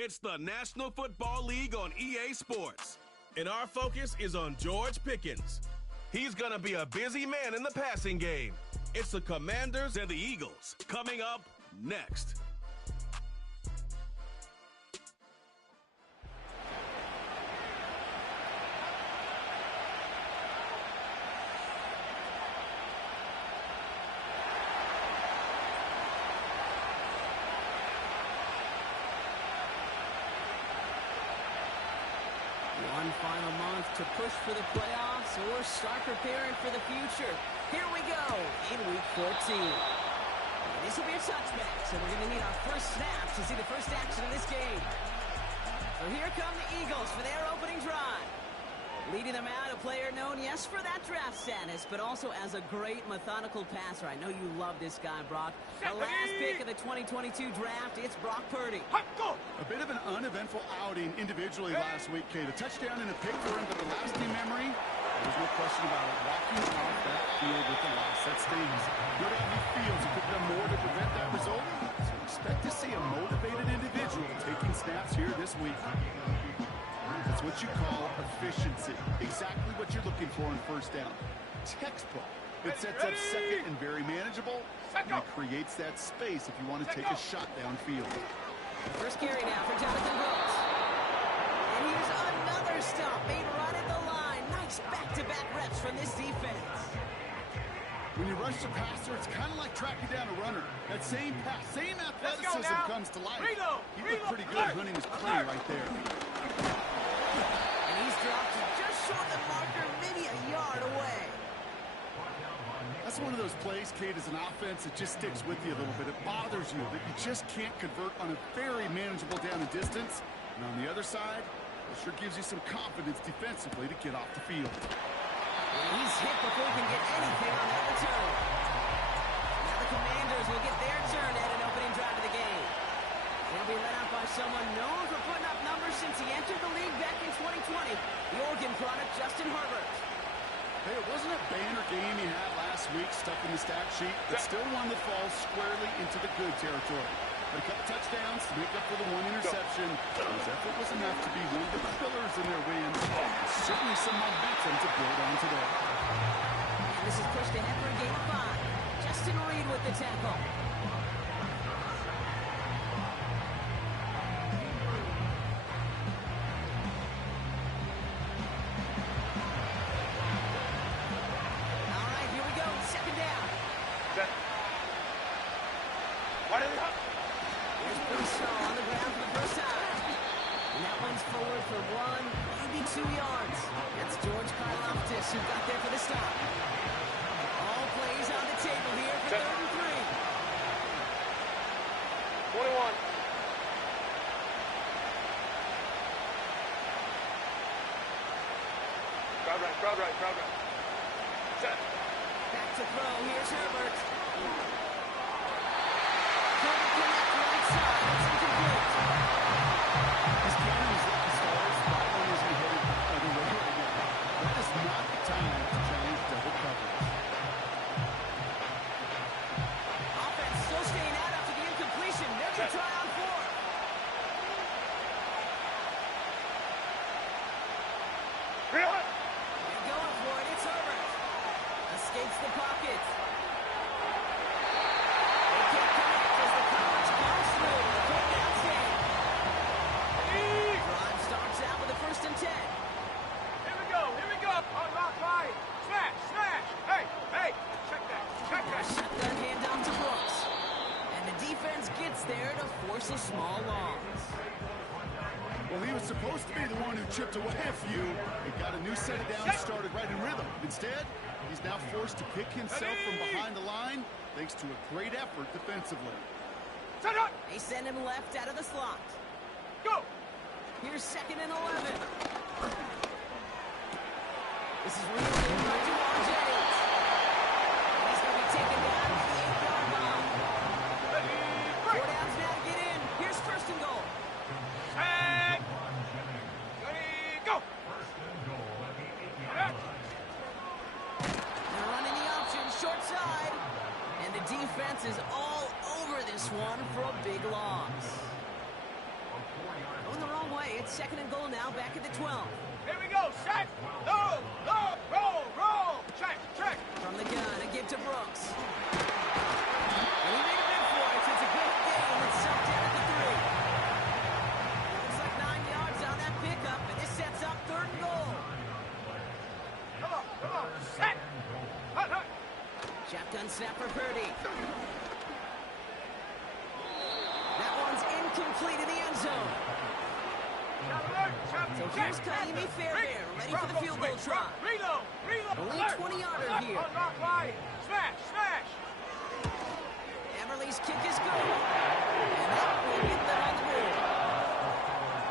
It's the National Football League on EA Sports. And our focus is on George Pickens. He's going to be a busy man in the passing game. It's the Commanders and the Eagles coming up next. One final month to push for the playoffs or start preparing for the future. Here we go in Week 14. This will be a touchback, so we're going to need our first snap to see the first action of this game. So here come the Eagles for their opening drive. Leading them out, a player known, yes, for that draft status, but also as a great methodical passer. I know you love this guy, Brock. The last pick of the 2022 draft, it's Brock Purdy. A bit of an uneventful outing individually last week, Kate. A touchdown and a pick for him, but the lasting memory, there's no question about it. Walking off that field with the loss, that stings. No doubt he feels he could have done more to prevent that result. So expect to see a motivated individual taking snaps here this week. That's what you call efficiency. Exactly what you're looking for in first down. Textbook. It sets up second and very manageable. And it creates that space if you want to take a shot downfield. First carry now for Jonathan Brooks. And here's another stop made right at the line. Nice back-to-back reps from this defense. When you rush the passer, it's kind of like tracking down a runner. That same pass, same athleticism comes to life. He looked pretty good hunting his prey right there. And he's dropped just short of the marker, maybe a yard away. That's one of those plays, Kate, as an offense, it just sticks with you a little bit. It bothers you that you just can't convert on a very manageable down and distance. And on the other side, it sure gives you some confidence defensively to get off the field. And he's hit before he can get anything on that return. Now the Commanders will get their turn at an opening drive of the game. They'll be led out by someone known for putting up numbers since he entered the league back in 2020, the Oregon product, Justin Herbert. Hey, it wasn't a banner game he had last week stuck in the stat sheet, but still one that falls squarely into the good territory. But a couple touchdowns to make up for the one interception. His effort was enough to be one of the pillars in their win. Certainly some momentum to build on today. And this is pushed ahead for a gain of 5. Justin Reed with the tackle. All right, here we go. Second down. Here's Broussard on the ground for the first time. And that one's forward for 1, maybe 2 yards. That's George Karlaftis who got there for the stop. All plays on the table here for 3rd and 3. 21. Crowd right. Set. Back to throw. Here's Herbert. Couldn't connect right side. It's incomplete. This game is like the stars. That one isn't headed the other way right now. That is not the time to challenge double coverage. Offense still staying out after the incompletion. They're going to try on 4. They're going for it. It's Herbert. Escapes the pocket. They can't connect as the coverage comes through. The quick down stand. Drive starts out with a 1st and 10. Here we go. Right. Smash. Hey, check that. Shotgun handoff to Brooks. And the defense gets there to force a small loss. Well, he was supposed to be the one who chipped away a few. He got a new set of downs started right in rhythm. Instead, he's now forced to pick himself from behind the line thanks to a great effort defensively. They send him left out of the slot. Go! Here's 2nd and 11. This is real in by Jamar Jennings. He's going to be taken down at the 8-yard line. 4 downs now to get in. Here's 1st and goal. Set. Ready, go! They're running the option, short side. And the defense is all over this one for a big loss. Going the wrong way. It's second and goal now, back at the 12. Here we go. Set. Go. Go. Roll. Roll. Check. Check. From the gun, a give to Brooks. And he made a bid for it. It's a great game. It's sucked down at the 3. Looks like 9 yards on that pickup, and this sets up third and goal. Come on. Come on. Set. Hut, hut. Shotgun snap for Purdy. That one's incomplete in the end zone. Shot alert. Shot. So here's Kaimi Fairbairn, ready for the field goal try. Reload. Reload. Only Alert. 20-yarder Alert. here. On rock line. Smash. Smash. Everly's kick is good. And that will get them on the board.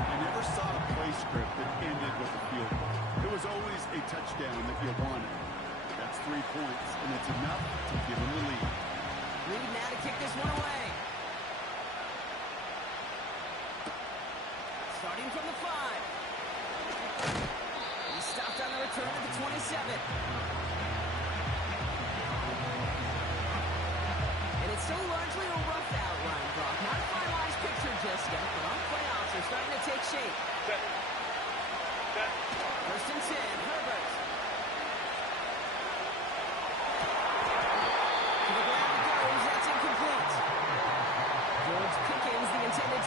I never saw a play script that ended with a field goal. It was always a touchdown that you wanted. That's 3 points, and it's enough to give them the lead. Reed now to kick this one away. Starting from the 5. He stopped on the return at the 27. And it's still largely a rough outline, Brock. Not a finalized picture just yet, but our playoffs are starting to take shape. Set. Set. First and 10, Herbert. To the ground it goes, that's incomplete. George Pickens, the intended...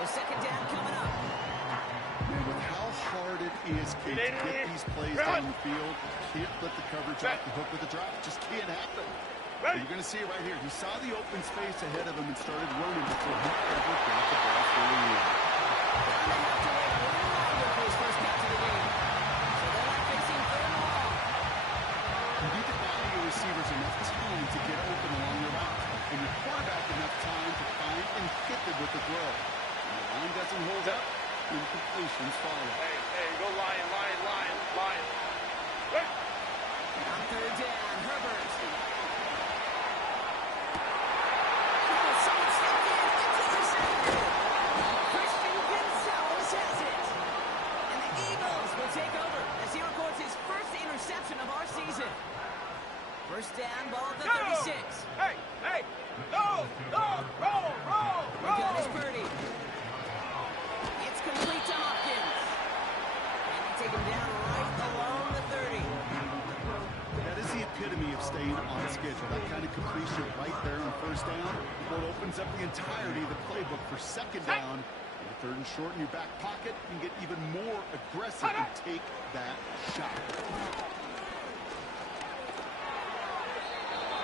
So second down coming up. And with how hard it is, Kate, to get these plays down the field, can't let the coverage off the hook with the drop. It just can't happen. You're going to see it right here. He saw the open space ahead of him and started running before he ever got the ball fully in. They have to wait a little longer for his first catch of the game. So they're not facing third and long. complications follow. Hey, go Lion. Wait. On third down, Herbert. Someone stepped in. It's intercepted. Christian Gonzalez has it. And the Eagles will take over as he records his first interception of our season. First down, ball at the 36. Hey. Go. Roll. Here comes Purdy. It's complete to Hopkins. And they take him down right along the 30. That is the epitome of staying on schedule. That kind of completion right there on first down. Well, it opens up the entirety of the playbook for second down. And third and short in your back pocket, you can get even more aggressive and take that shot.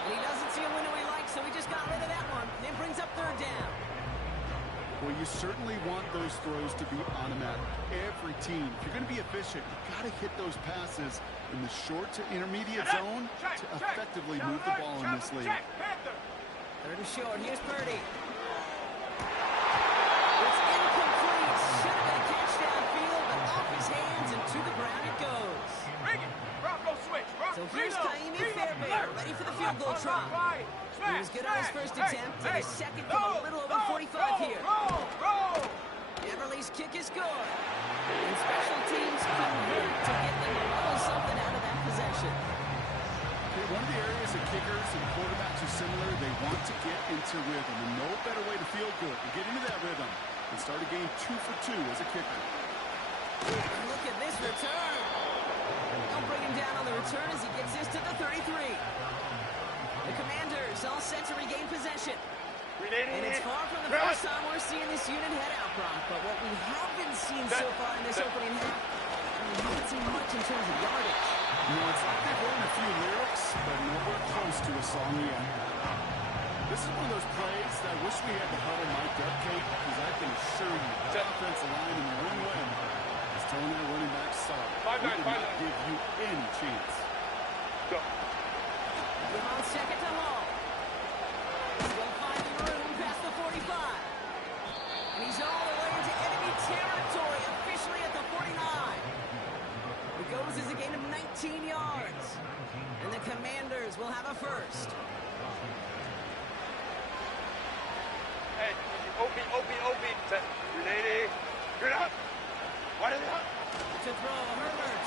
And he doesn't see a window he likes, so he just got rid of that one. Then brings up third down. Well, you certainly want those throws to be automatic. Every team, if you're going to be efficient, you've got to hit those passes in the short to intermediate zone to effectively move the ball in this league. Third and short. Here's Purdy. It's incomplete. Should have been a catch downfield, but off his hands and to the ground it goes. Bring it. Bronco switch. So here's Kaimi Fairbairn, ready for the field goal try. He was good on his first attempt, and his second from a little over 45 here. Roll. Everly's kick is good. And special teams convert to get them a little something out of that possession. Okay, one of the areas that kickers and quarterbacks are similar, they want to get into rhythm. And no better way to feel good than get into that rhythm and start a game 2 for 2 as a kicker. And look at this return. They'll bring him down on the return as he gets this to the 33. The Commanders all set to regain possession. And it's far from the first time we're seeing this unit head out, Brock. But what we have been seeing so far in this opening half, we haven't seen much in terms of yardage. You know, it's like they've written a few lyrics, but nowhere close to a song yet. This is one of those plays that I wish we had the huddle mic'd up, Kate, because I can assure you, the offensive line in their own way is telling their running back, sorry, we did not give you any chance. Go. Give on second to Hall. Still finding room past the 45. And he's all the way into enemy territory, officially at the 49. It goes as a gain of 19 yards. And the Commanders will have a first. Hey, OP. Grenade. You're up. What is it up? To throw, Herbert.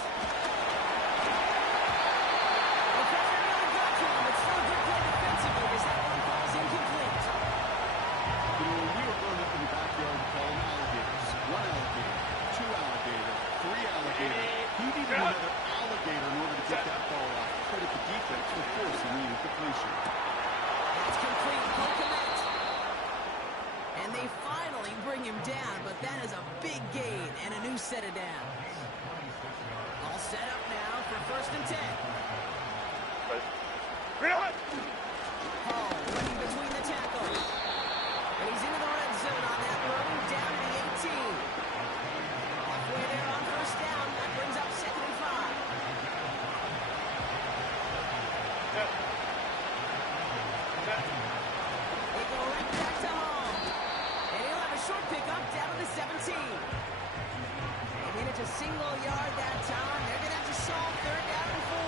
The pressure really got to him, but still good play defensively as that one falls incomplete. You know, when we were growing up in the backyard, we called them alligators. 1 alligator, 2 alligator, 3 alligator. He needed another alligator in order to get that ball off. Credit the defense for forcing the incompletion. It's complete. Coconut. And they finally bring him down, but that is a big gain and a new set of downs. All set up now for first and 10. Hall running between the tackles. And he's into the red zone on that run, down to the 18. Halfway there on first down. That brings up second and 5. They go right back to Hall. And he'll have a short pickup down to the 17. They made it to single yard that time. They're going to have to solve third down and 4.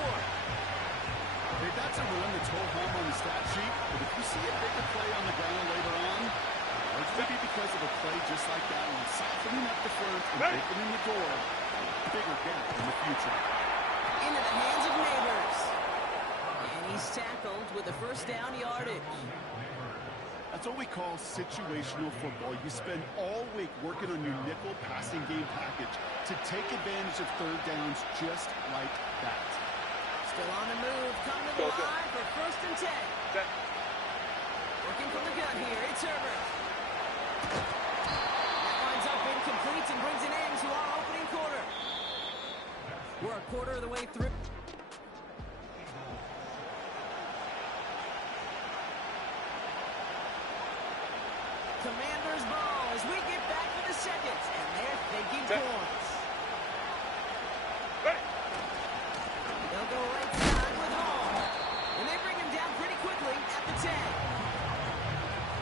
Hey, that's a run that's hold home on the stat sheet, but if you see a bigger play on the ground later on, it's maybe because of a play just like that one, softening up the front and opening the door, bigger gap in the future. Into the hands of Neighbors. And he's tackled with a first down yardage. That's what we call situational football. You spend all week working on your nickel passing game package to take advantage of third downs just like that. Still on the move, coming to the line for first and 10. Working from the gun here, it's Herbert. That lines up incomplete and brings an end to our opening quarter. We're a quarter of the way through. Commanders ball as we get back for the second, and they're thinking points. They'll go right side with Hall, and they bring him down pretty quickly at the 10.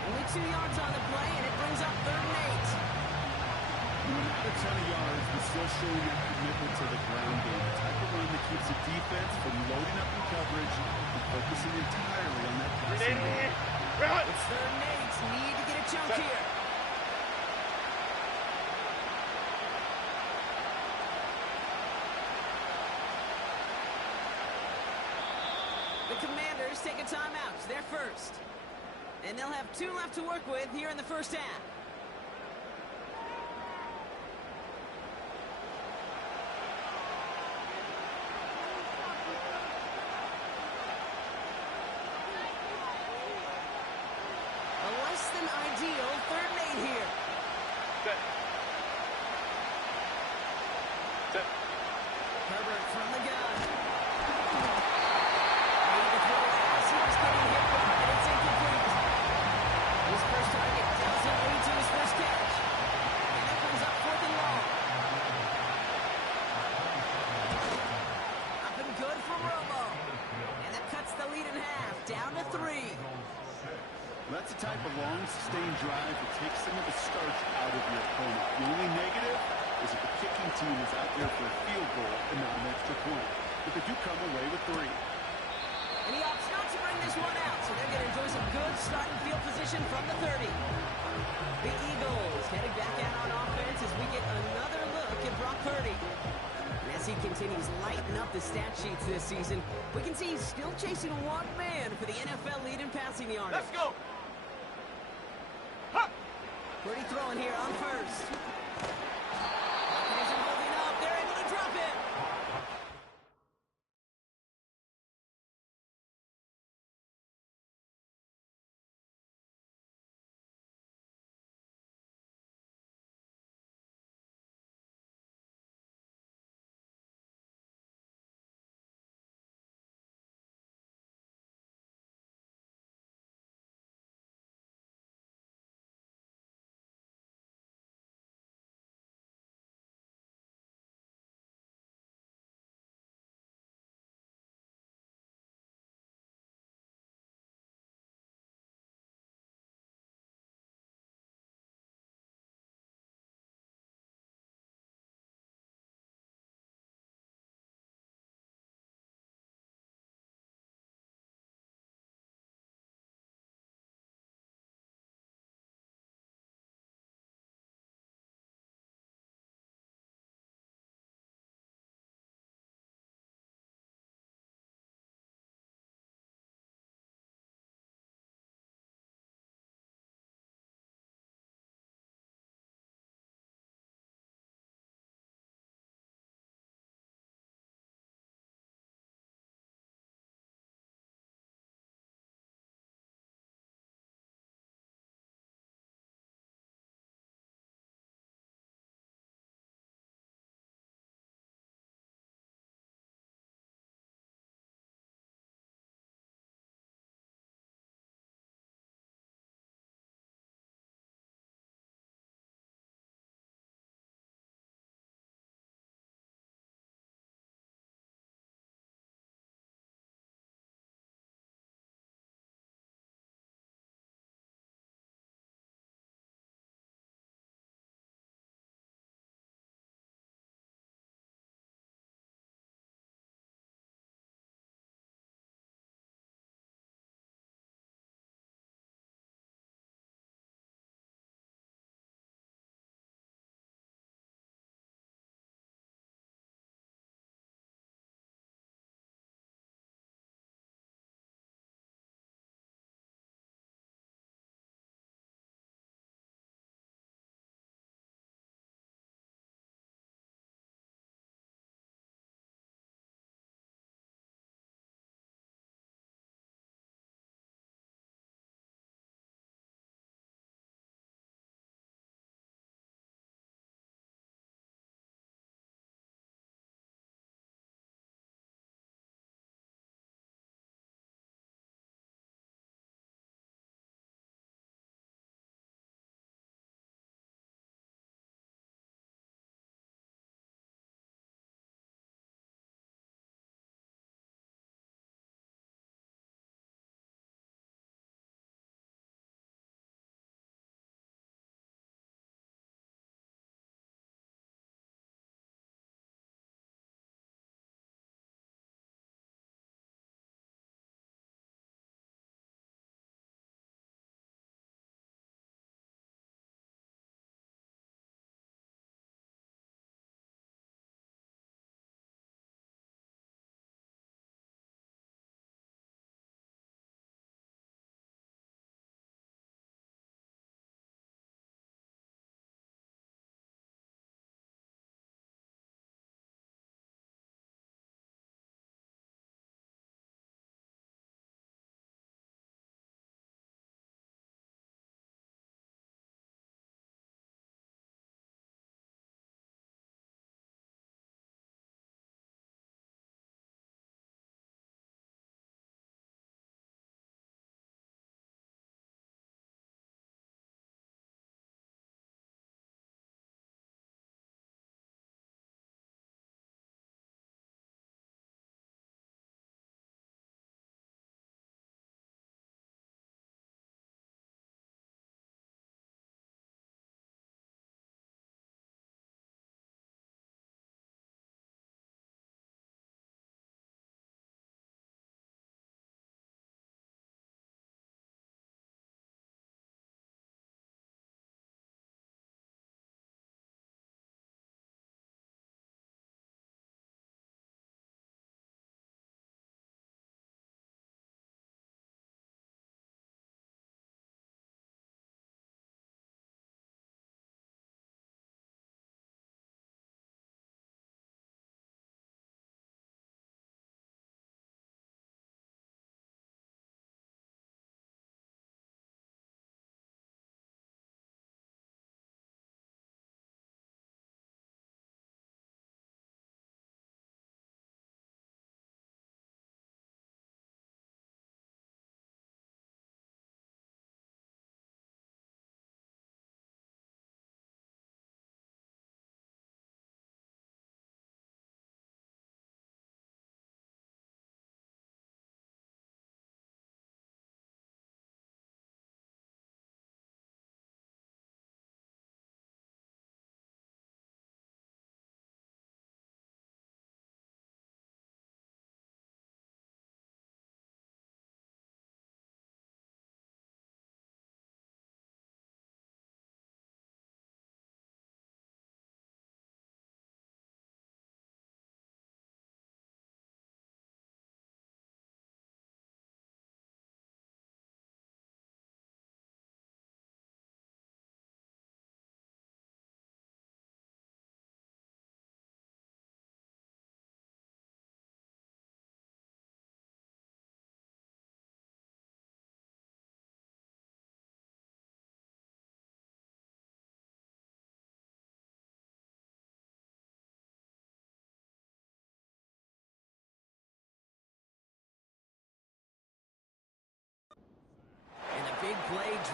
Only 2 yards on the play, and it brings up third and 8. The a ton of yards, but still showing that commitment to the ground game. The type of run that keeps the defense from loading up in coverage and focusing entirely on that passing game. It's 3rd and 8. Need to get a chunk here. The Commanders take a timeout. They're first. And they'll have 2 left to work with here in the first half. A less than ideal 3rd and 8 here. Herbert from the gun. Made the throw as he was getting hit with it. It's incomplete. His first target doesn't lead to his first catch. And it comes up 4th and long. Up and good for Romo. And that cuts the lead in half, down to 3. That's the type of long, sustained drive that takes some of the starch out of your opponent. The only negative is if the kicking team is out there for a field goal and not an extra point. But they do come away with 3. And he opts not to bring this one out, so they're going to enjoy some good starting field position from the 30. The Eagles headed back out on offense as we get another look at Brock Purdy. And as he continues lighting up the stat sheets this season, we can see he's still chasing one man for the NFL lead in passing yardage. Let's go. Purdy throwing here on first.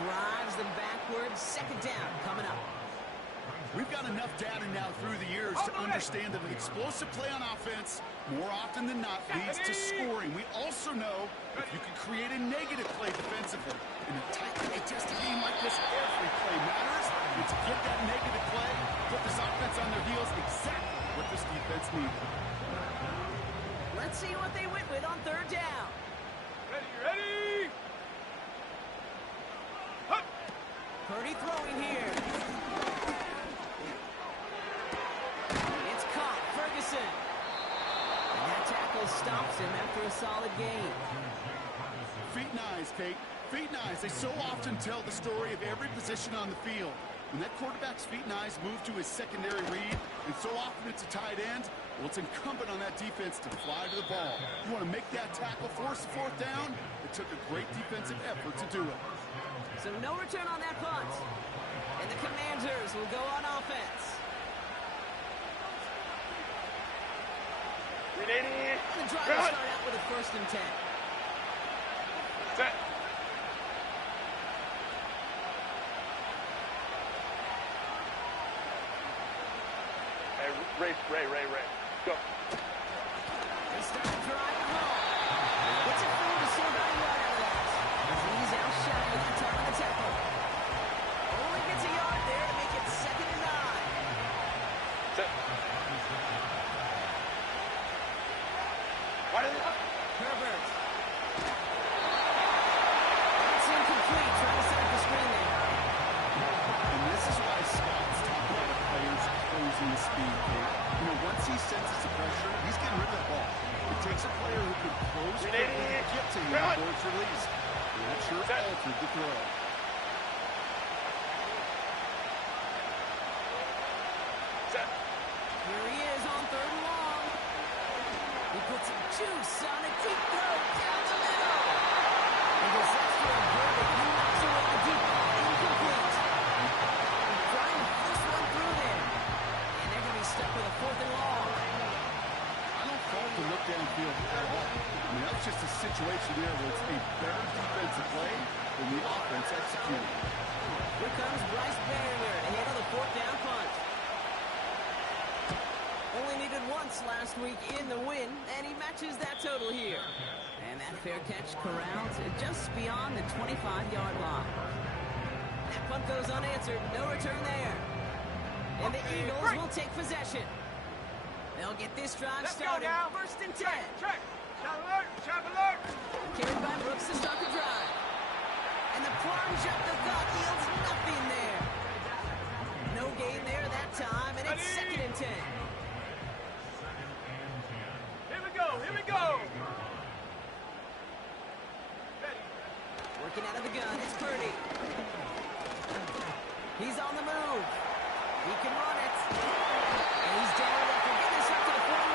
drives them backwards. Second down coming up. We've got enough data now through the years to understand that an explosive play on offense, more often than not, leads to scoring. We also know if you can create a negative play defensively. In a tight, contested game like this, every play matters. And to get that negative play, put this offense on their heels, exactly what this defense needed. Let's see what they went with on third down. Ready? Hup. Purdy throwing here. It's caught. Ferguson. And that tackle stops him after a solid gain. Feet and eyes, Kate. Feet and eyes. They so often tell the story of every position on the field. When that quarterback's feet and eyes move to his secondary read, and so often it's a tight end, well, it's incumbent on that defense to fly to the ball. You want to make that tackle, force the fourth down? It took a great defensive effort to do it. So no return on that punt. And the Commanders will go on offense. Ready? And the drive will start out with a 1st and 10. Set. Hey, Ray. Go. They start to drive home. What's it for to see about a yard out of that? He's outshot with the time of the tackle. Only gets a yard there to make it 2nd and 9. Set. Why did it? Herbert. It's incomplete. Trying to set up the screen there. And this is why scouts talk about a player's closing speed, Kate. You know, once he senses the pressure, he's getting rid of that ball. It takes a player who can close quickly to get to him before it's released. And that sure altered the throw. Set. Here he is on 3rd and long. He puts some juice on a deep throw down the middle. And goes after a verdict. He knocks away the deep ball. Incomplete. Trying to push one through there. And they're going to be stuck with a 4th and long. I don't fault the look downfield at all. I mean, that's just a situation there where it's a better defensive play than the offense executing. Here comes Bryce Barrier to handle the 4th down punt. Only needed once last week in the win, and he matches that total here. And that fair catch corralled just beyond the 25-yard line. That punt goes unanswered. No return there. And the Eagles will take possession. They'll get this drive started. 1st and 10. Check. Shot alert. Carried by Brooks to start the drive. And the plunge up the gut yields nothing there. No gain there that time, and it's 2nd and 10. Here we go. Ready. Working out of the gun, it's Purdy. He's on the move. He can run it. And he's down after getting this up to the 41.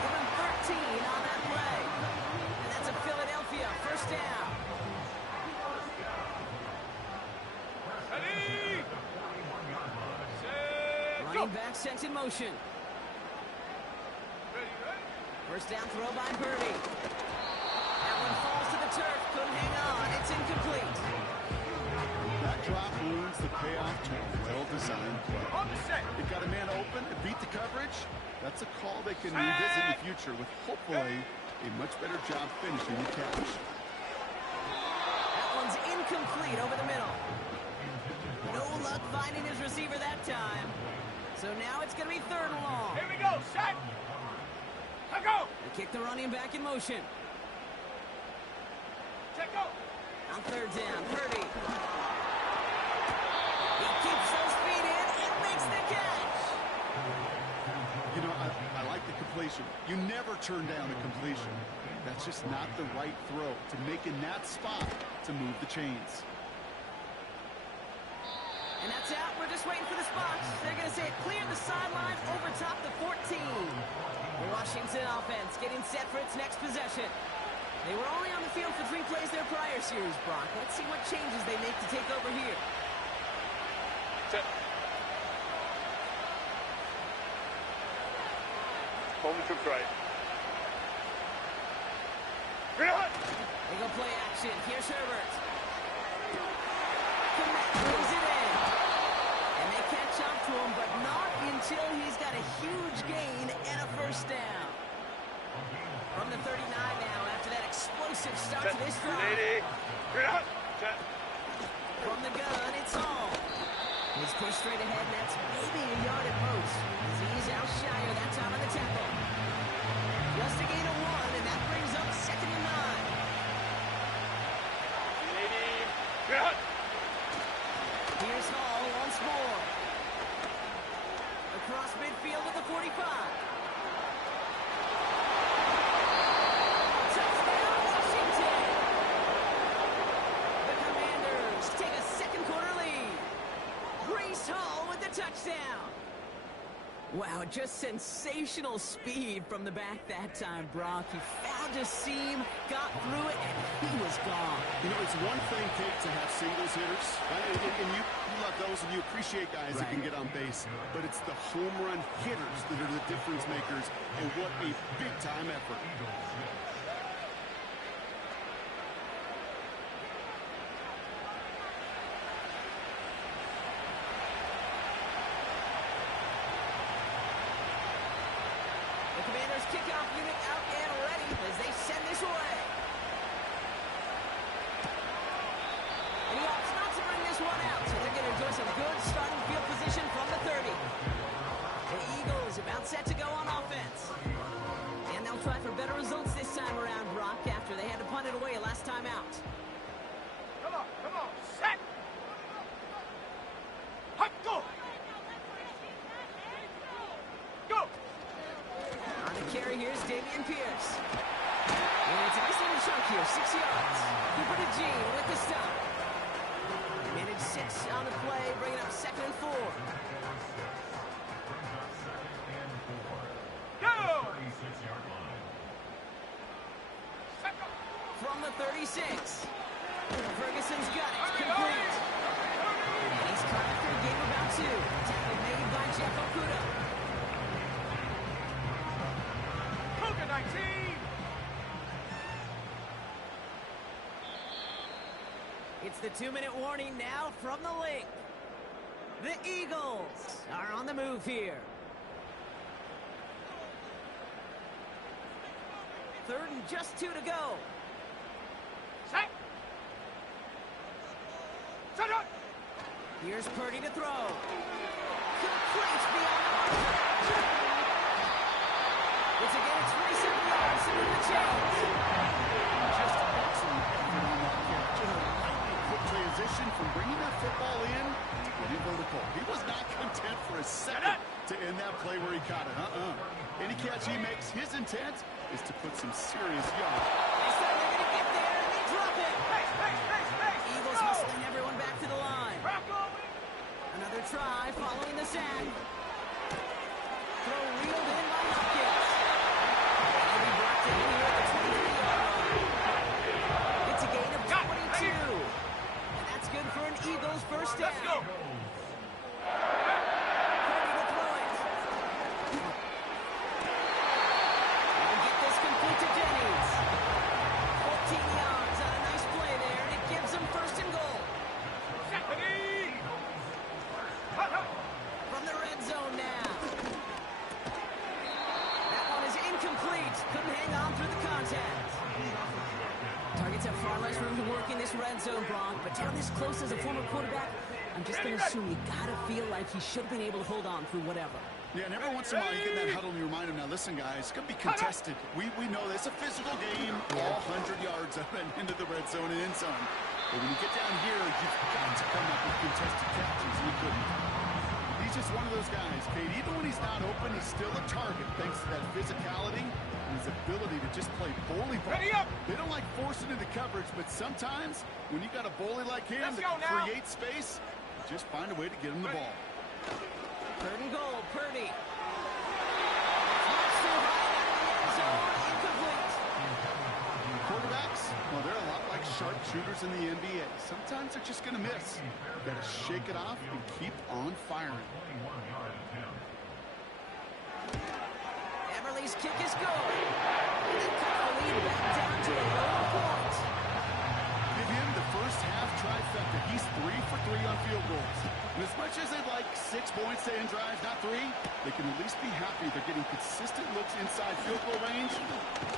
Give him 13 on that play. And that's a Philadelphia 1st down. Ready. Set. Running back sent in motion. Ready. 1st down throw by Purdy. That one falls to the turf. Couldn't hang on. It's incomplete. That drop ruins the payoff to a well-designed play. On the set. It got a man open and beat the coverage. That's a call they can revisit in the future with hopefully a much better job finishing the catch. That one's incomplete over the middle. No luck finding his receiver that time. So now it's going to be 3rd and long. Here we go. Set. Go. They kick the running back in motion. Check go. On 3rd down, Purdy. He keeps those feet in and makes the catch. You know, I like the completion. You never turn down a completion. That's just not the right throw to make in that spot to move the chains. And that's out. We're just waiting for the spots. They're going to say it cleared the sideline over top the 14. The Washington offense getting set for its next possession. They were only on the field for 3 plays their prior series, Brock. Let's see what changes they make to take over here. Set. Hold the troops right. They go play action. Here's Herbert. Brings it in. And they catch up to him, but not until he's got a huge gain and a first down. From the 39 now, after that explosive start to this drive. From the gun, it's all. He's pushed straight ahead, and that's maybe a yard at most. As he's out shyer that time on the tackle. Just a gain of 1, and that brings up 2nd and 9. Here's Hall once more. Across midfield at the 45. Touchdown, Washington! The Commanders take a second quarter lead. Breece Hall with the touchdown. Wow, just sensational speed from the back that time, Brock. He found a seam, got through it, and he was gone. You know, it's one thing, Kate, to have singles hitters, and you love those, and you appreciate guys that can get on base, but it's the home run hitters that are the difference makers, and what a big-time effort. The Commanders' kickoff unit out and ready as they send this away. And he opts not to bring this one out, so they're going to enjoy some good starting field position from the 30. The Eagles about set to go on offense. And they'll try for better results this time around, Brock, after they had to punt it away last time out. Come on, set! Hot, go! Go! On the carry, here's Dameon Pierce. And it's a nice little chunk here, 6 yards. Cooper to Gene with the stop. Managed 6 on the play, bringing up 2nd and 4. Go! From the 36. Ferguson's got it, complete. And he's caught after a game about 2. Tackle made by Jeff Okuda. Cougar 19! It's the 2-minute warning now from the link. The Eagles are on the move here. 3rd and just 2 to go. Set! Set up! Here's Purdy to throw. Complete beyond the marker. It's again at 27 yards to move the chains. Just excellent effort on that catch. Just a lightning quick transition from bringing that football in to getting vertical. He was not content for a second to end that play where he caught it. Any catch he makes, his intent is to put some serious yards. They said they're going to get there, and they drop it. Pace! Eagles Go! hustling everyone back to the line. Rocco! Another try following the sack. Throw reeled in by Hopkins. And he blocked it here at the 23-yard line. It's a gain of 22. And that's good for an Eagles first down. Let's go! Purdy to throw it. And get this complete to Jennings. 14 yards on a nice play there, and it gives them 1st and goal. Stephanie! Hut! From the red zone now. That one is incomplete. Couldn't hang on through the contact. Targets have far less room to work in this red zone, Brock, but down this close as a former quarterback, I'm just going to assume you got to feel like he should have been able to hold on through whatever. Yeah, and every once in a while you get in that huddle and you remind him, now listen guys, it's going to be contested. We know this, a physical game, all 100 yards up and into the red zone and end zone. But when you get down here, you've got to come up with contested catches, and he couldn't. He's just one of those guys, Kate. Even when he's not open, he's still a target thanks to that physicality and his ability to just play bully ball. Ready up! They don't like forcing into coverage, but sometimes when you got a bully like him Let's that go now. creates space, just find a way to get him the ball. 3rd and goal, Purdy. Smash through high out of the end zone, incomplete. Quarterbacks, well, they're a lot like sharpshooters in the NBA. Sometimes they're just going to miss. You've got to shake it off and keep on firing. Everly's kick is good. And they cut the lead back down to a lower point. Give him the first half trifecta for 3 on field goals. And as much as they'd like 6 points to end drives, not 3, they can at least be happy they're getting consistent looks inside field goal range.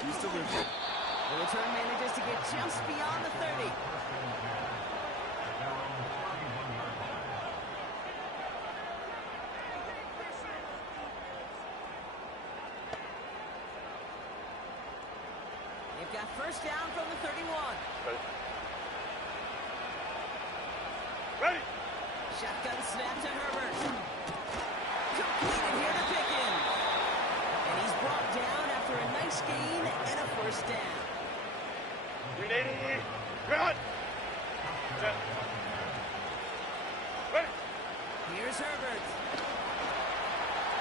He's delivered. The return manages to get just beyond the 30. They've got first down from the 31. Ready. Shotgun snap to Herbert. Completed here to Pickens. And he's brought down after a nice gain and a first down. Ready. Run. Set. Ready. Here's Herbert.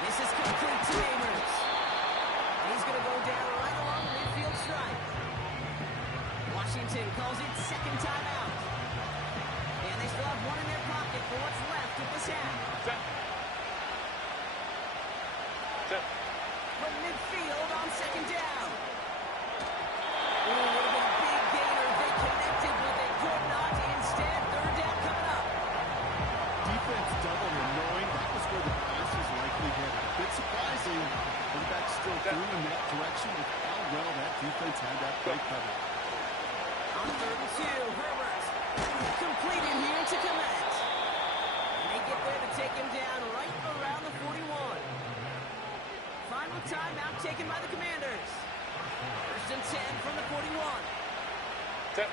This is complete to Neighbors. He's going to go down right along the midfield stripe. Washington calls it second timeout. And they still have one in their pocket for what's left of this half. Set. Set. From midfield on second down. Ooh, would have been a big gainer if they connected, but they could not. Instead, third down coming up. Defense doubled him, knowing that was where the pass was likely headed. A bit surprising, but back still threw in that direction with how well that defense had that play covered. On third and 2, Herbert. Completed here to Komet. And they get there to take him down right around the 41. Final timeout taken by the Commanders. First and 10 from the 41. Set.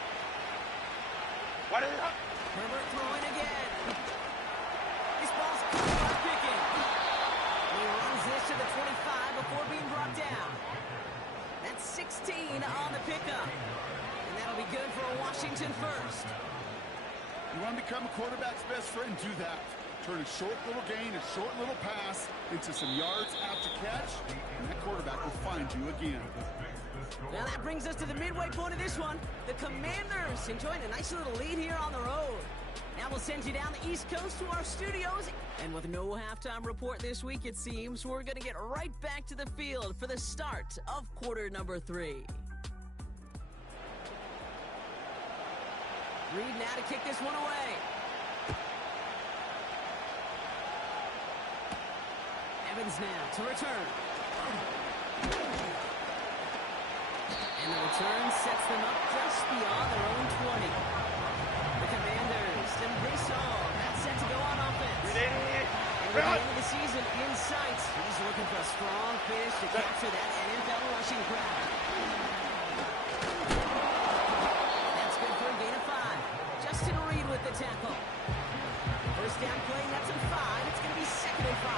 What is it? Herbert throwing again. This ball's caught by Pickens. He runs this to the 25 before being brought down. That's 16 on the pickup. And that'll be good for a Washington first. You want to become a quarterback's best friend? Do that. Turn a short little gain, a short little pass into some yards after catch, and that quarterback will find you again. Now that brings us to the midway point of this one. The Commanders enjoying a nice little lead here on the road. Now we'll send you down the East Coast to our studios. And with no halftime report this week, it seems, we're going to get right back to the field for the start of quarter number 3. Reed now to kick this one away. Evans now to return. And the return sets them up just beyond their own 20. The Commanders and Brisson, that's set to go on offense. And with the end of the season in sight, he's looking for a strong finish to capture that NFL rushing crowd. That's good for a gain of 5. Justin Reed with the tackle. First down play, that's a 5. It's going to be second and 5.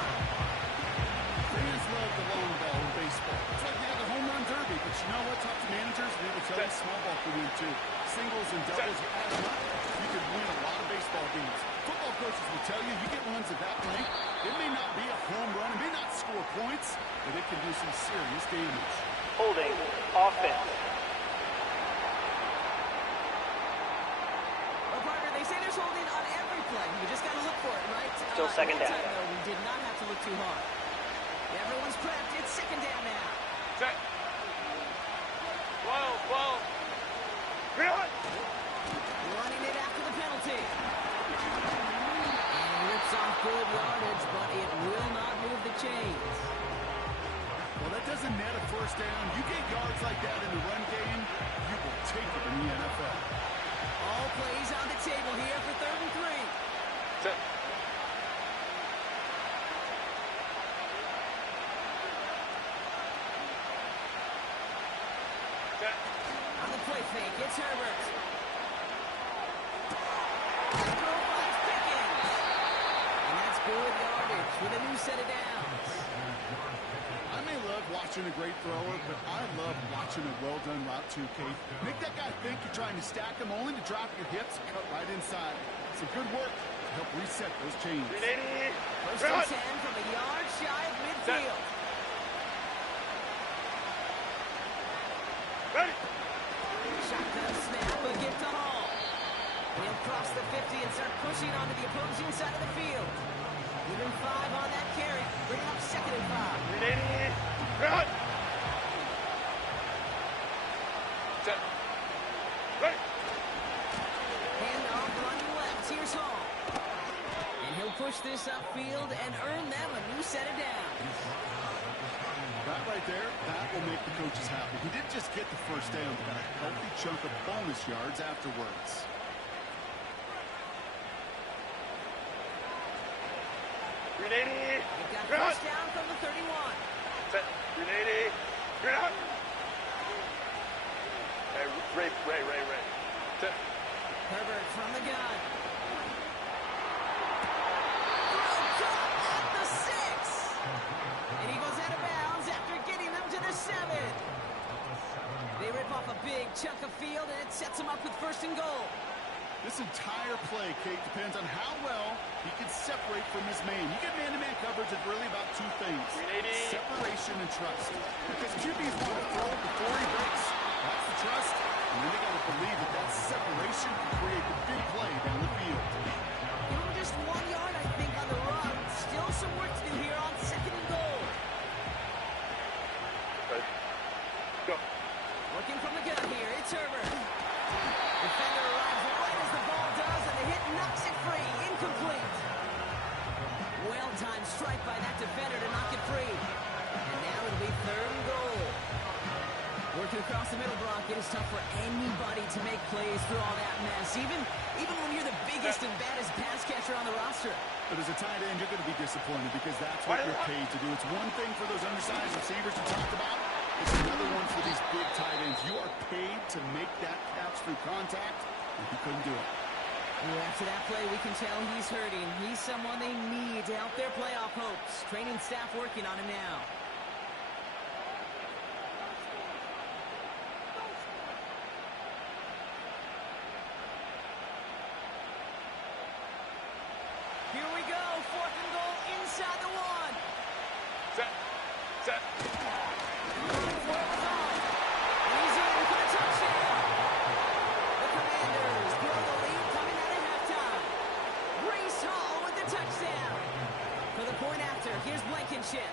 Fans love the long ball in baseball. It's like they have the home run derby, but you know what? Talk to managers, and they will tell you small ball can win too. Singles and doubles, you add them up, you could win a lot of baseball games. Football coaches will tell you, you get runs at that length, it may not be a home run, it may not score points, but it can do some serious damage. Holding offense. Well, partner, they say there's holding on every play. You just got to look for it, right? Still second down. Time, though, we did not have to look too hard. Everyone's prepped. It's second down now. Set. Whoa. Run. Running it after the penalty. And rips off good yardage, but it will not move the chains. Well, that doesn't net a first down. You get yards like that in the run game, you will take it in the NFL. All plays on the table here for third and 3. Set. On the play fake, it's Herbert. Throw finds Pickens. And that's good yardage with a new set of downs. I may love watching a great thrower, but I love watching a well-done route too, Kate. Make that guy think you're trying to stack him, only to drop your hips and cut right inside. It's a good work to help reset those chains. First and 10 from a yard shy of midfield. Ready. Shotgun snap, but get to Hall. And he'll cross the 50 and start pushing onto the opposing side of the field. Even 5 on that carry, bringing up second and 5. Ready. Run. Set. Ready. Hand off running left. Here's Hall. right there. That will make the coaches happy. He didn't just get the first down, but got a healthy chunk of bonus yards afterwards. He got first down from the 31. Set. Grenade. Grenade. Hey, Ray. Set. Herbert from the gun. Throw caught at the 6. And he goes out of bounds after getting them to the 7. They rip off a big chunk of field, and it sets them up with first and goal. This entire play, Kate, depends on how well he can separate from his man. You get man-to-man coverage, it's really about two things. Separation and trust. Because QBs want to throw before he breaks. That's the trust. And then they got to believe that that separation can create the big play down the field. Give him just 1 yard, I think, on the run. Still some work to do here on second and goal. Ready. Go. Working from the gun here, it's Herbert. Defender arrives right as the ball does, and the hit knocks it free. Incomplete. Well-timed strike by that defender to knock it free. And now it'll be third and goal. Working across the middle, Brock, it is tough for anybody to make plays through all that mess, even when you're the biggest and baddest pass catcher on the roster. But as a tight end, you're going to be disappointed because that's what you're paid to do. It's one thing for those undersized receivers you talked about. It's another one for these big tight ends. You are paid to make that catch through contact, and he couldn't do it. Well, after that play, we can tell he's hurting. He's someone they need to help their playoff hopes. Training staff working on him now. Here we go, fourth and goal inside the 1. Set. He's in for the touchdown. The Commanders grow the lead coming out of halftime. Breece Hall with the touchdown. For the point after, here's Blankenship.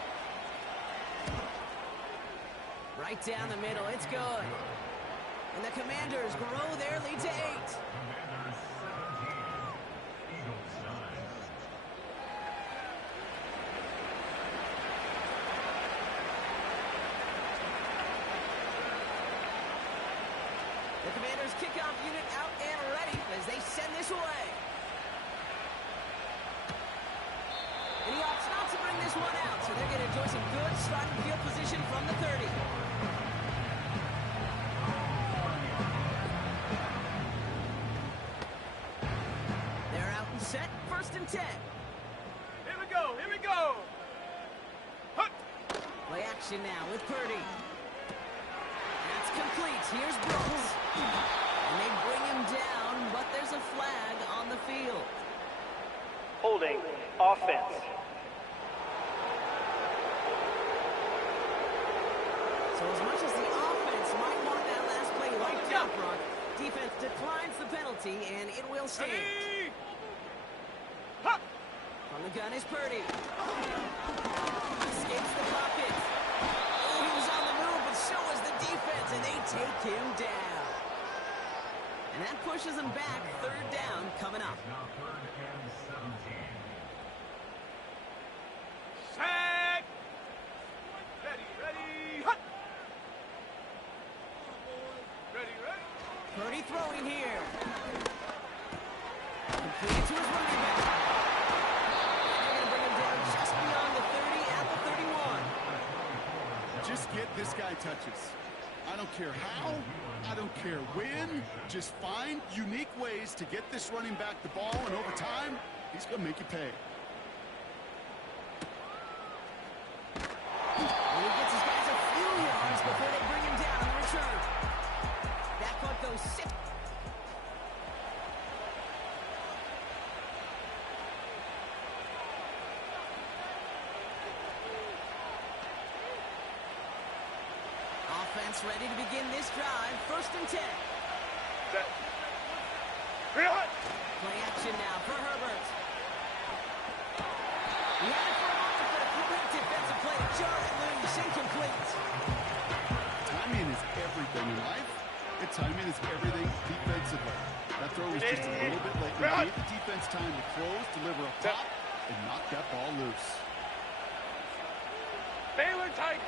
Right down the middle, it's good. And the Commanders grow their lead to 8. The Commanders' kickoff unit out and ready as they send this away. And he opts not to bring this one out, so they're going to enjoy some good starting field position from the 30. They're out and set, first and 10. Here we go. Hut. Play action now with Purdy. That's complete. Here's Brooks. And they bring him down, but there's a flag on the field. Holding. Offense. So as much as the offense might want that last play wiped out, Brock, defense declines the penalty, and it will stand. Ready. Hut. From the gun is Purdy. Escapes the pocket. Oh, he was on the move, but so was the defense, and they take him down. And that pushes him back. Third down coming up. Set. Ready. Hut. Ready. Purdy throwing here. Completed to his running back. And they're going to bring him down just beyond the 30 at the 31. Just get this guy touches. I don't care how, I don't care when. Just find unique ways to get this running back the ball, and over time, he's going to make you pay. And he gets his guys a few yards before they bring him down on the return. That punt goes 6. Offense ready to begin this drive. First and 10. Set. Hut. Play action now for Herbert. He had it for a moment, but a quick defensive play to jar it loose. Incomplete. Timing is everything in life, and timing is everything defensively. That throw was just a little bit late. He gave the defense time to close, deliver a pop, and knock that ball loose. Baylor tight.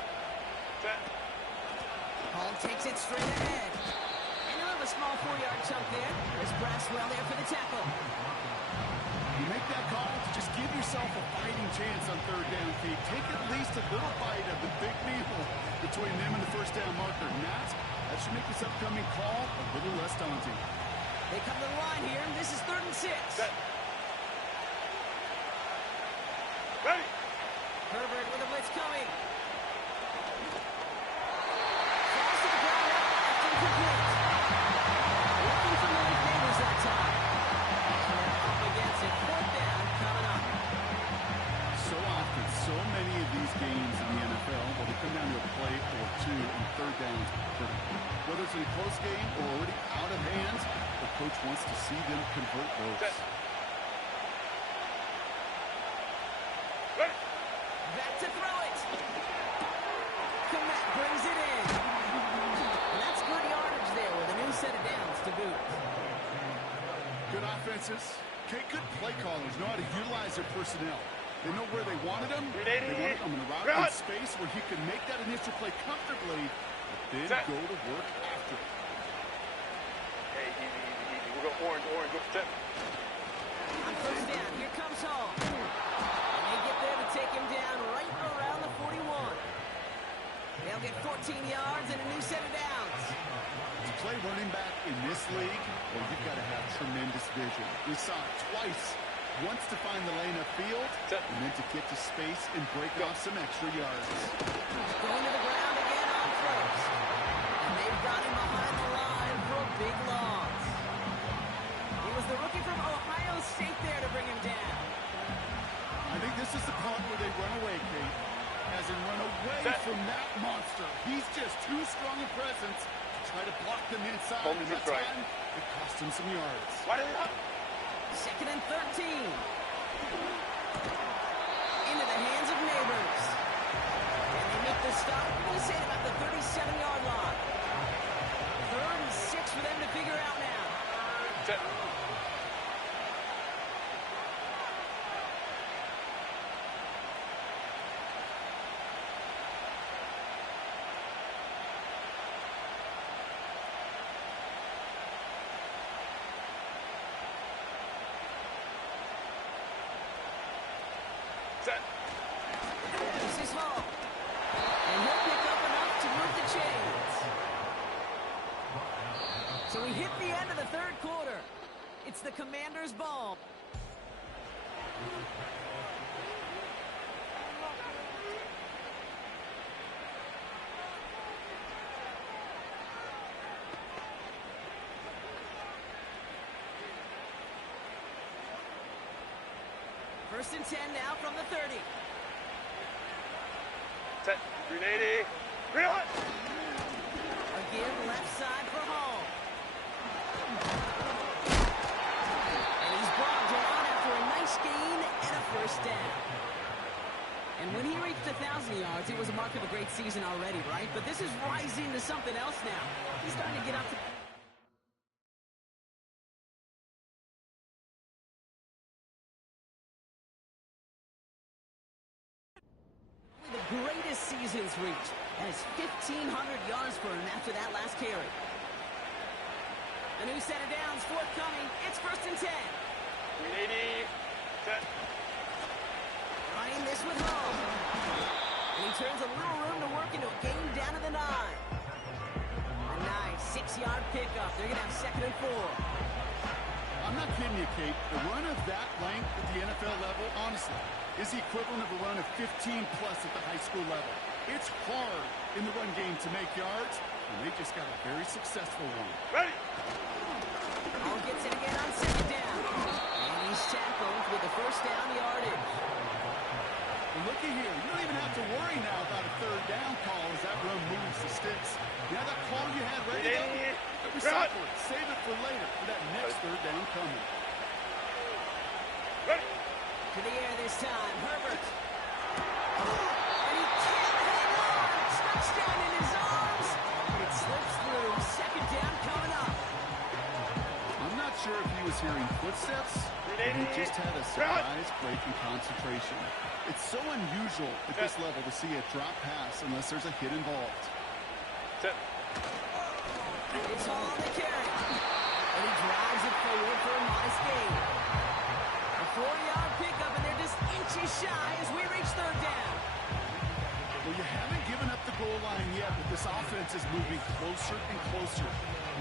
Hall takes it straight ahead. And he'll have a small 4-yard chunk there. There's Braswell there for the tackle. You make that call to just give yourself a fighting chance on third down, Pete. Take at least a little bite of the big meal between them and the first down marker. And that should make this upcoming call a little less daunting. They come to the line here. This is 3rd and 6. Ready. Herbert with a blitz coming. Falls to the ground left, incomplete. Looking for Malik Neighbors that time. They're up against it. 4th down coming up. So often, so many of these games in the NFL, well, they come down to a play or two on third downs. But whether it's in a close game or already out of hands, the coach wants to see them convert those. Back to throw it. Komet brings it in. And that's good yardage there with a new set of downs to boot. Good offenses. Okay, good play callers know how to utilize their personnel. They know where they wanted them. They wanted them in a route in space where he could make that initial play comfortably, but then go to work after it. Hey, easy. We're going orange. Go step. On 1st down, here comes Hall. And they get there to take him down right around the 41. They'll get 14 yards and a new set of downs. To play running back in this league, well, you've got to have tremendous vision. We saw it twice. Once to find the lane upfield, and then to get to space and break off some extra yards. Going to the ground again on first. And they've got him behind the line for a big loss. It was the rookie from Ohio State there to bring him down. I think this is the part where they run away, Kate. As in run away from that monster. He's just too strong a presence to try to block them inside. And that time, it cost him some yards. 2nd and 13. Into the hands of Neighbors. And they make the stop, we'll say about the 37-yard line. 3rd and 6 for them to figure out now. This is Hall. And he'll pick up enough to move the chains. So we hit the end of the 3rd quarter. It's the Commanders' ball. First and 10 now from the 30. Set. 380. Green. Again, left side for Hall. And he's brought down after a nice gain and a 1st down. And when he reached 1,000 yards, it was a mark of a great season already, right? But this is rising to something else now. He's starting to get up to... the greatest seasons reached as 1,500 yards for him after that last carry. A new set of downs forthcoming. It's 1st and 10. 380. Set. Running this with Hall. And he turns a little room to work into a game down to the 9. A nice 6-yard pickup. They're going to have 2nd and 4. I'm not kidding you, Kate. The run of that length at the NFL level, honestly, is the equivalent of a run of 15-plus at the high school level. It's hard in the run game to make yards, and they just got a very successful one. Ready. Hall gets it again on 2nd down. And he's tackled with the 1st down yardage. And looky here, you don't even have to worry now about a 3rd down call as that run moves the sticks. Now that call you had ready to go, recycle it, save it for later for that next 3rd down coming. Ready. To the air this time, Herbert. And he can't hang on. Touchdown in his arms. It slips through. 2nd down coming up. I'm not sure if he was hearing footsteps, or he just had a surprise break in concentration. It's so unusual at this level to see a drop pass unless there's a hit involved. It's all on the carry. And he drives it forward for a modest gain. A 4-yard pickup, and they're just inches shy as we reach third down. Well, you haven't given up the goal line yet, but this offense is moving closer and closer.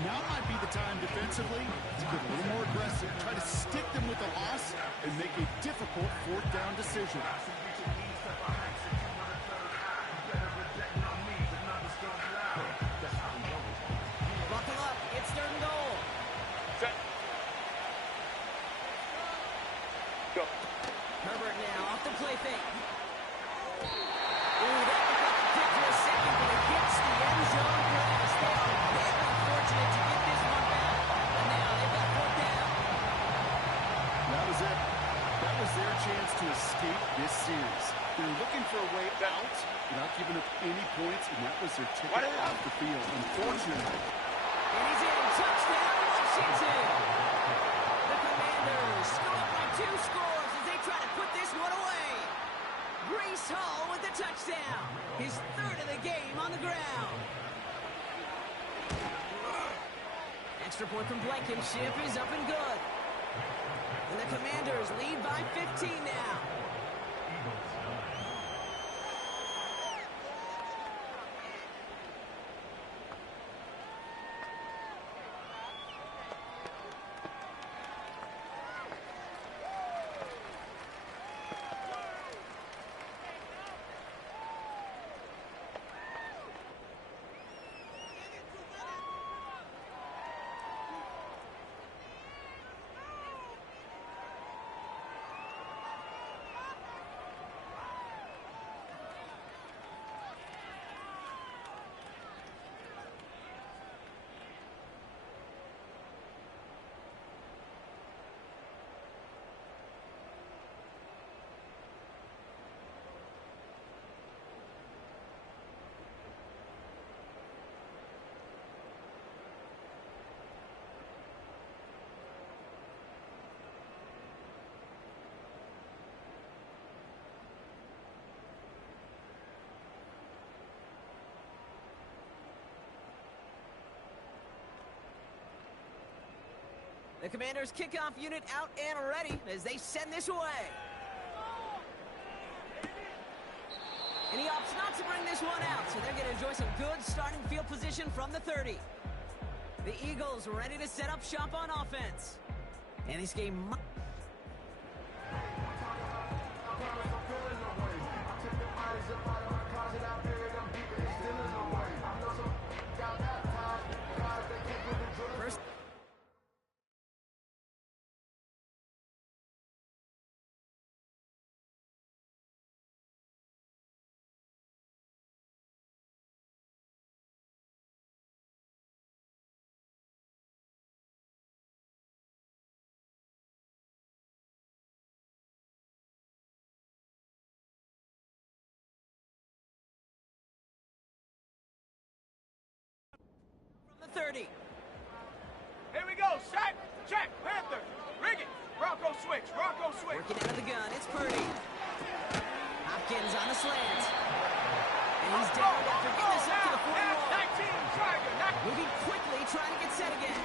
Now might be the time defensively to get a little more aggressive, try to stick them with a loss, and make a difficult fourth down decision. Buckle up. It's third and goal. Set. Go. Herbert now off the play fake. Ooh, that looked like a pick for a second, but it gets the end zone grass. They are very fortunate to get this one back. And now they've got fourth down. That was it. That was their chance to escape this series. They're looking for a way out without giving up any points, and that was their ticket off the field. Unfortunately. And he's in. Touchdown, Washington. The Commanders go up by 2 scores as they try to put this one away. Breece Hall with the touchdown. His third of the game on the ground. Extra point from Blankenship is up and good. And the Commanders lead by 15 now. The Commanders' kickoff unit out and ready as they send this away. And he opts not to bring this one out, so they're going to enjoy some good starting field position from the 30. The Eagles ready to set up shop on offense. And this game... from the 30. Here we go. Sack. Check. Panther. Rig it. Bronco switch. Bronco switch. Working out of the gun, it's Purdy. Hopkins on the slant. And he's down after getting this up to the 41. 19. Tiger. Moving quickly, trying to get set again.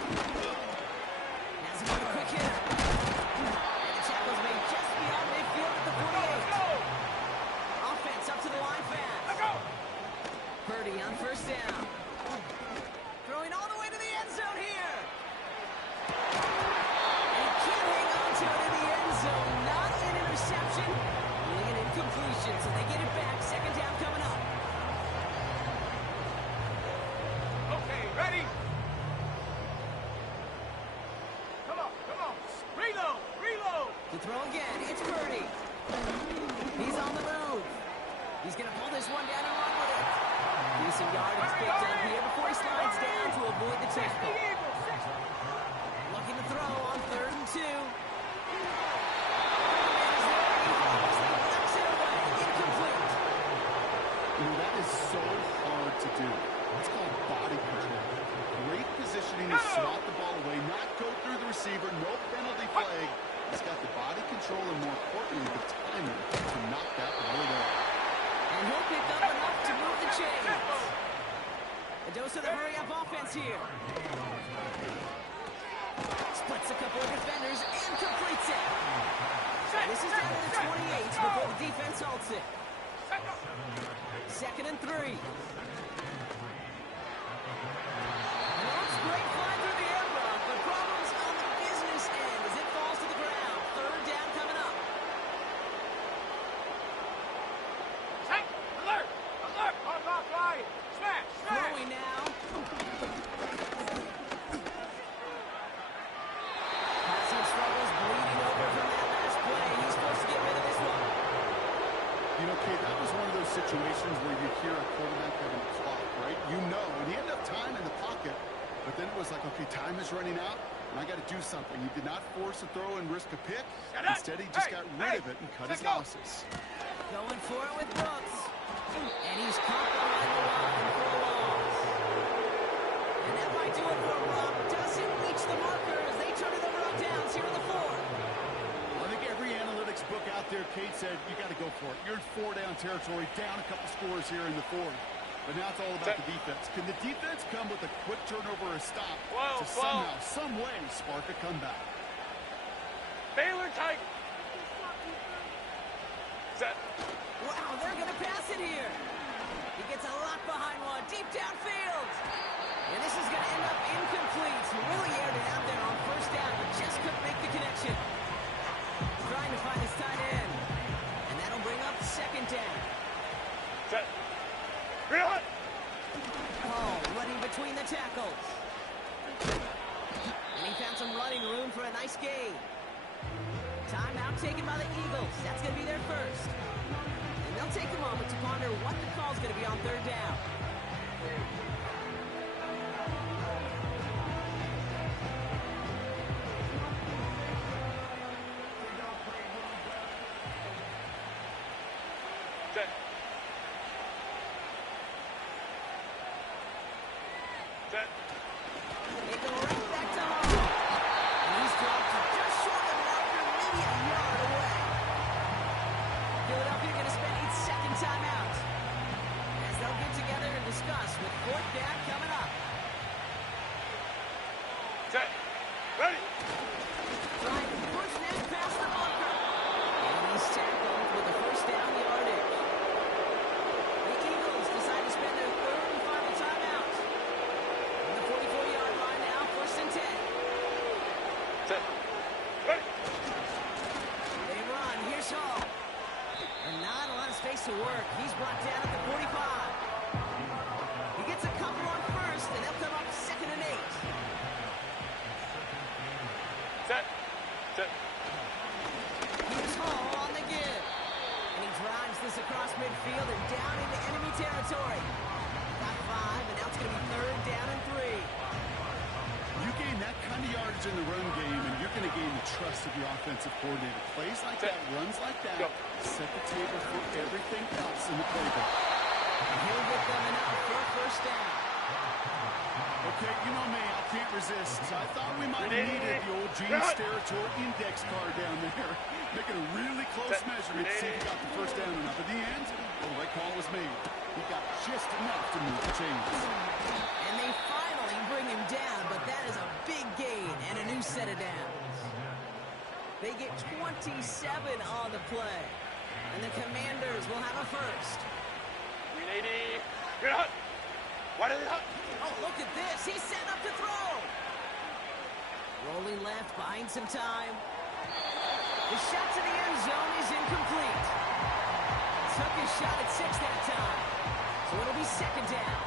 Now's another quick hitter. And the tackle's made just beyond midfield at the 48. Offense up to the line fast. Let's go. Purdy on first down. Throwing all the way to the end zone here. And he can't hang on to it in the end zone. Not an interception. Only an incompletion, so they get it back. Second down coming up. Okay, ready? Come on, come on. Reload, reload. To throw again, it's Purdy. He's on the move. He's going to pull this one down and run with it. Decent yardage picked up here before he slides down to avoid the tackle. Looking to throw on 3rd and 2. Incomplete. That is so hard to do. It's called body control. Great positioning to swat the ball away, not go through the receiver, no penalty flag. He's got the body control and, more importantly, the timing to knock that ball away. And he'll pick up enough to move the chains. A dose of the hurry-up offense here. Splits a couple of defenders and completes it. This is down to the 28 before the defense halts it. 2nd and 3. And that's great flying through the air rough, but problems on the business end as it falls to the ground. 3rd down coming up. Set! Alert! Alert! Hard lock line! Smash! Smash! Throwing now. Passing struggles, bleeding over from that last play. He's supposed to get rid of this one. You know, Kate, that was one of those situations where you hear a quarterback having a clock, right? You know, and he had enough time in the pocket, but then it was like, okay, time is running out, and I got to do something. He did not force a throw and risk a pick. Instead, he just got rid of it and cut his losses. Going for it with Brooks. And he's caught behind the line for a loss. And that might do it for him, Rob. Doesn't reach the marker as they turn it over on downs here in the 4th. I think every analytics book out there, Kate, said you got to go for it. You're in 4-down territory, down a couple scores here in the 4th. But now it's all about the defense. Can the defense come with a quick turnover or a stop to somehow, some way, spark a comeback? Baylor Tigers! Set! Wow, they're going to pass it here. He gets a lot behind one, deep downfield. And this is going to end up incomplete. Really aired it out there on 1st down, but just couldn't make the connection. Trying to find his tight end. And that'll bring up 2nd down. Set! Real! Oh, running between the tackles. And he found some running room for a nice gain. Timeout taken by the Eagles. That's going to be their first. And they'll take a moment to ponder what the call's going to be on 3rd down. Set! Set! They go right back to home. And he's dropped just short of the marker, maybe a yard away. Philadelphia going to spend its 2nd timeout as they'll get together and discuss with 4th down coming up. Set! Ready! Trying to push this past the marker. And he's tackled with the 1st down yardage. The Eagles decide to spend their 3rd and final timeout. On the 44-yard line now, 1st and 10. Set! Ready! They run. Here's Hall. And not a lot of space to work. He's brought down at the 45. He gets a couple on 1st, and they'll come up 2nd and 8. Set! Set! Here's Hall on the give. And he drives this across midfield and down into enemy territory. Got 5, and now it's going to be 3rd down and 3. You gain that kind of yardage in the run game, and you're going to gain the trust of your offensive coordinator. Plays like that, runs like that, set the table for everything else in the playbook. And he'll get them enough for a 1st down. Okay, you know me, I can't resist. I thought we might have needed the old Gene's Territory index card down there. Making a really close measurement to see if he got the 1st down or not. But in the end, the right call was made. He got just enough to move the chains. And they finally bring him down, but that is a big gain and a new set of downs. They get 27 on the play. And the Commanders will have a 1st. 380! Get out! What is it? Oh, look at this. He's setting up to throw. Rolling left, buying some time. The shot to the end zone is incomplete. Took his shot at 6 that time. So it'll be 2nd down.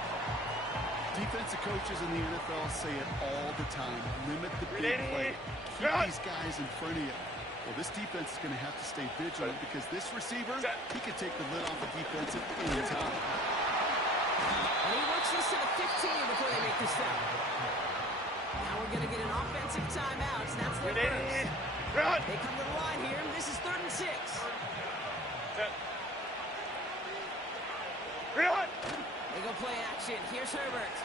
Defensive coaches in the NFL say it all the time. Limit the big play. Keep these guys in front of you. Well, this defense is going to have to stay vigilant because this receiver, he can take the lid off the defense at any time. And he works this to the 15 before they make the stop. Now we're going to get an offensive timeout. So that's their 1st. They come to the line here. This is 3rd and 6. Set! They go play action. Here's Herbert.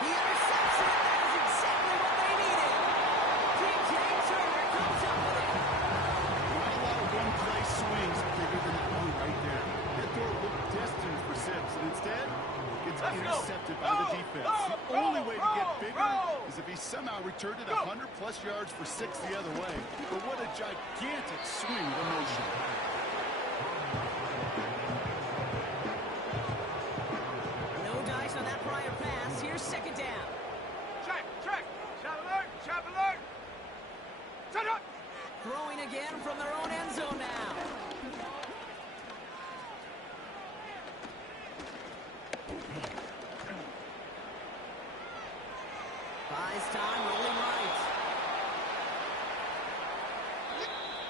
He intercepts it. That is exactly what they needed. Big intercepted by the defense. The only way to get bigger is if he somehow returned it 100-plus yards for 6 the other way. But what a gigantic swing of motion. No dice on that prior pass. Here's second down. Check. Shot alert. Shut up. Throwing again from their own end zone now. Buys time, rolling right.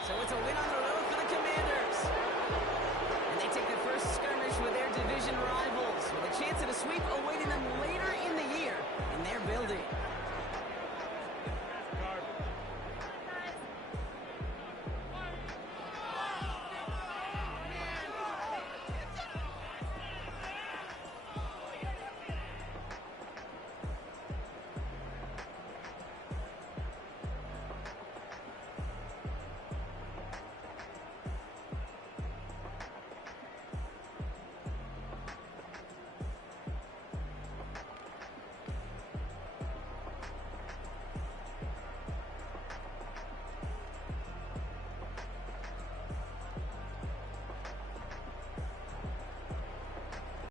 So it's a win on the